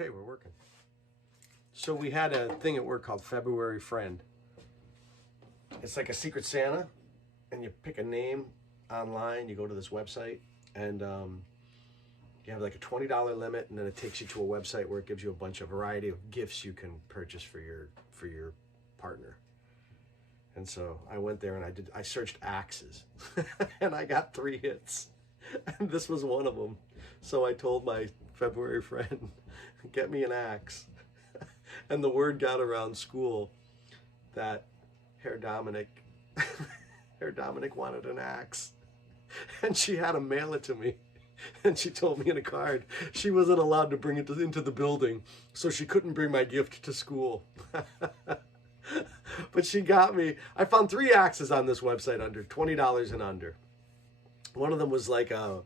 Okay, we're working. So we had a thing at work called February Friend. It's like a Secret Santa, and you pick a name online. You go to this website, and you have like a $20 limit, and then it takes you to a website where it gives you a bunch of variety of gifts you can purchase for your partner. And so I went there and I searched axes, and I got 3 hits, and this was one of them. So I told my February Friend, get me an axe. And the word got around school that Herr Dominic wanted an axe, and she had to mail it to me. And she told me in a card she wasn't allowed to bring it into the building, so she couldn't bring my gift to school. But she got me. I found 3 axes on this website under $20 and under. One of them was like a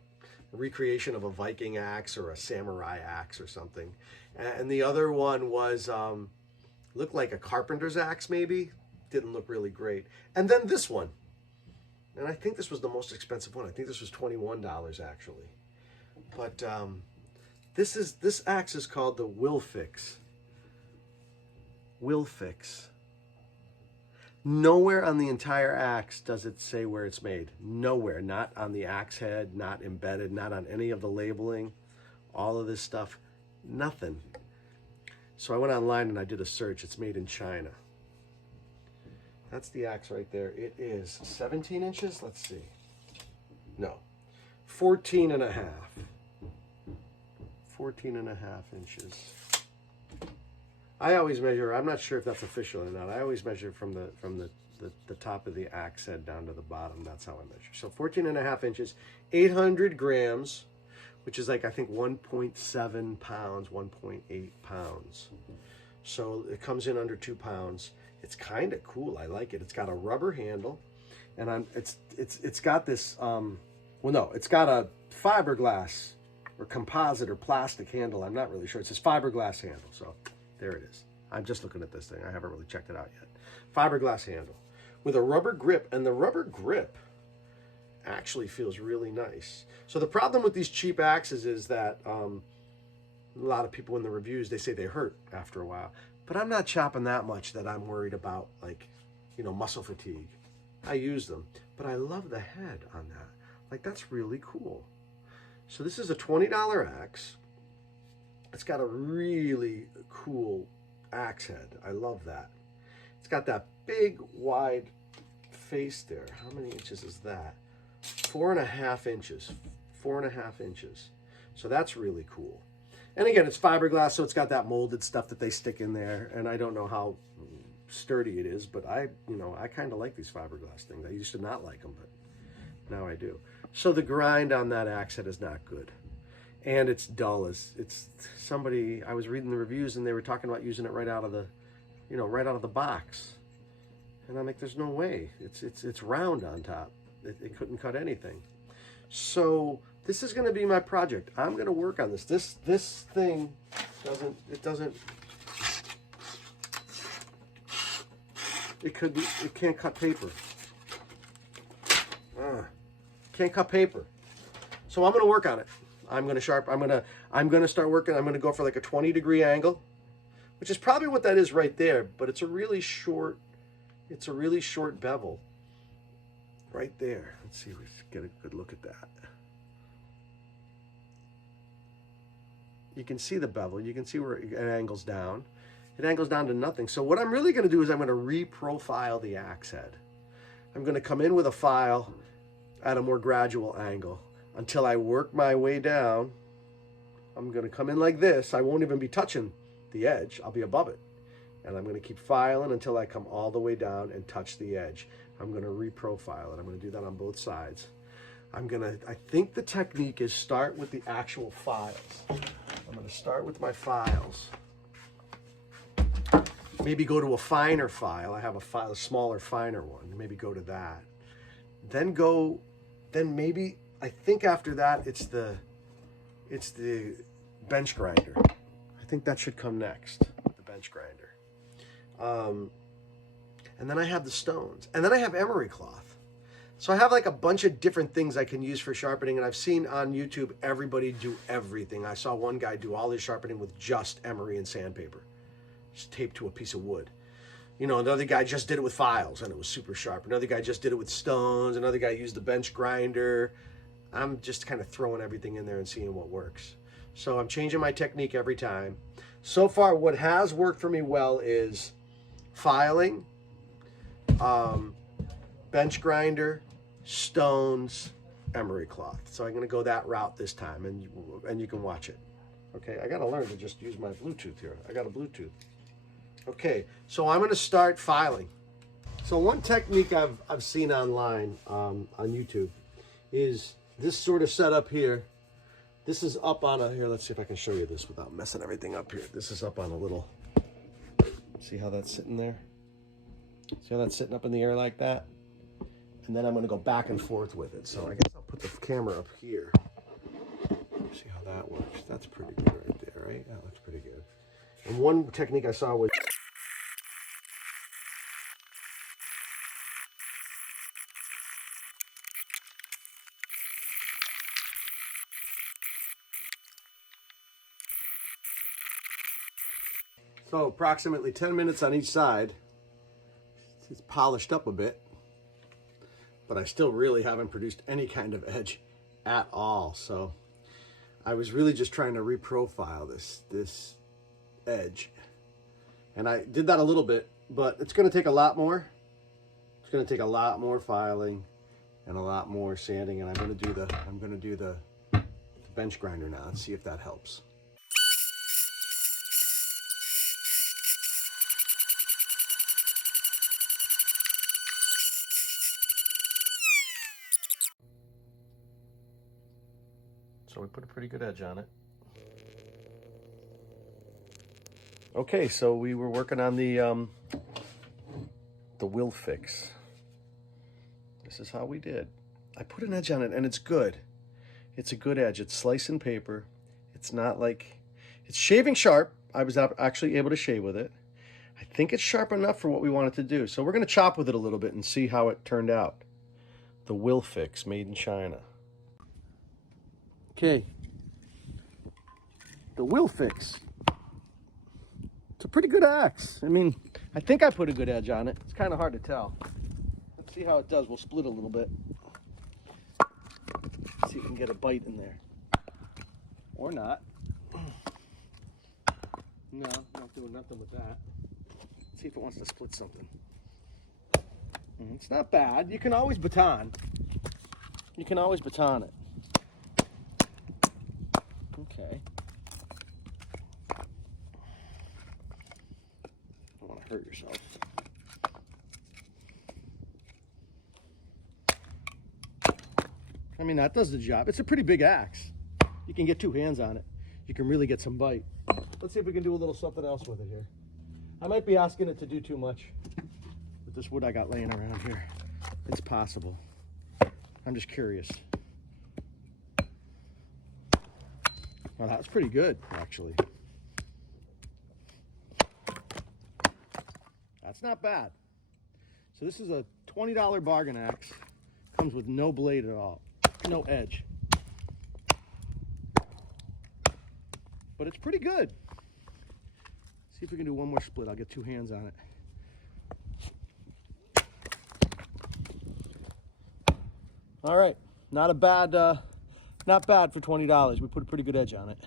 recreation of a Viking axe or a samurai axe or something, and the other one was looked like a carpenter's axe, maybe. Didn't look really great. And then this one, and I think this was the most expensive one. I think this was $21 actually. But this axe is called the WilFiks. WilFiks. Nowhere on the entire axe does it say where it's made. Nowhere. Not on the axe head, not embedded, not on any of the labeling. All of this stuff, nothing. So I went online and I did a search. It's made in China. That's the axe right there. It is 17 inches. Let's see. No, 14 and a half. 14 and a half inches. I always measure, I'm not sure if that's official or not. I always measure from the top of the axe head down to the bottom. That's how I measure. So 14 and a half inches, 800 grams, which is like, I think 1.7 pounds, 1.8 pounds. So it comes in under 2 pounds. It's kind of cool. I like it. It's got a rubber handle, and it's got this, it's got a fiberglass or composite or plastic handle. I'm not really sure. It says fiberglass handle. So there it is. I'm just looking at this thing. I haven't really checked it out yet. Fiberglass handle with a rubber grip, and the rubber grip actually feels really nice. So the problem with these cheap axes is that a lot of people in the reviews, they say they hurt after a while. But I'm not chopping that much that I'm worried about, like, muscle fatigue. I use them, but I love the head on that. Like, that's really cool. So this is a $20 axe. It's got a really cool axe head. I love that. It's got that big, wide face there. How many inches is that? 4.5 inches. 4.5 inches. So that's really cool. And again, it's fiberglass, so it's got that molded stuff that they stick in there. And I don't know how sturdy it is, but I kind of like these fiberglass things. I used to not like them, but now I do. So the grind on that axe head is not good. And it's dull. It's somebody, I was reading the reviews and they were talking about using it right out of the, right out of the box. And I'm like, there's no way. It's round on top. It couldn't cut anything. So this is going to be my project. I'm going to work on this. This thing it can't cut paper. Can't cut paper. So I'm going to work on it. I'm going to start working. I'm going to go for like a 20-degree angle, which is probably what that is right there, but it's a really short bevel right there. Let's see if we get a good look at that. You can see the bevel. You can see where it angles down. It angles down to nothing. So what I'm really going to do is I'm going to reprofile the axe head. I'm going to come in with a file at a more gradual angle until I work my way down. I'm going to come in like this. I won't even be touching the edge. I'll be above it. And I'm going to keep filing until I come all the way down and touch the edge. I'm going to reprofile it. I'm going to do that on both sides. I think the technique is start with the actual files. I'm going to start with my files. Maybe go to a finer file. I have a smaller, finer one. Maybe go to that. Then maybe, I think after that, it's the bench grinder. I think that should come next, the bench grinder. And then I have the stones. And then I have emery cloth. So I have like a bunch of different things I can use for sharpening, and I've seen on YouTube everybody do everything. I saw one guy do all his sharpening with just emery and sandpaper, just taped to a piece of wood. You know, another guy just did it with files and it was super sharp. Another guy just did it with stones. Another guy used the bench grinder. I'm just kind of throwing everything in there and seeing what works. So I'm changing my technique every time. So far, what has worked for me well is filing, bench grinder, stones, emery cloth. So I'm going to go that route this time, and you can watch it. Okay, I got to learn to just use my Bluetooth here. I got a Bluetooth. Okay, so I'm going to start filing. So one technique I've seen online on YouTube is this sort of setup here. This is up on a, here, let's see if I can show you this without messing everything up here. This is up on a little, see how that's sitting there? See how that's sitting up in the air like that? And then I'm going to go back and forth with it. So I guess I'll put the camera up here. See how that works. That's pretty good right there, right? That looks pretty good. And one technique I saw was so approximately 10 minutes on each side. It's polished up a bit, but I still really haven't produced any kind of edge at all. So I was really just trying to reprofile this edge. And I did that a little bit, but it's going to take a lot more. It's going to take a lot more filing and a lot more sanding, and I'm going to do the bench grinder now and see if that helps. So we put a pretty good edge on it. Okay, so we were working on the WilFiks. This is how we did. I put an edge on it, and it's good. It's a good edge. It's slicing paper. It's not like, it's shaving sharp. I was actually able to shave with it. I think it's sharp enough for what we wanted to do. So we're going to chop with it a little bit and see how it turned out. The WilFiks, made in China. Okay, the WilFiks. It's a pretty good axe. I mean, I think I put a good edge on it. It's kind of hard to tell. Let's see how it does. We'll split a little bit. See if we can get a bite in there. Or not. No, not doing nothing with that. Let's see if it wants to split something. It's not bad. You can always baton. You can always baton it. Okay. Don't want to hurt yourself. I mean, that does the job. It's a pretty big axe. You can get two hands on it. You can really get some bite. Let's see if we can do a little something else with it here. I might be asking it to do too much with this wood I got laying around here. It's possible. I'm just curious. Well, that's pretty good, actually. That's not bad. So this is a $20 bargain axe. Comes with no blade at all, no edge. But it's pretty good. See if we can do one more split. I'll get two hands on it. All right, not bad for $20. We put a pretty good edge on it.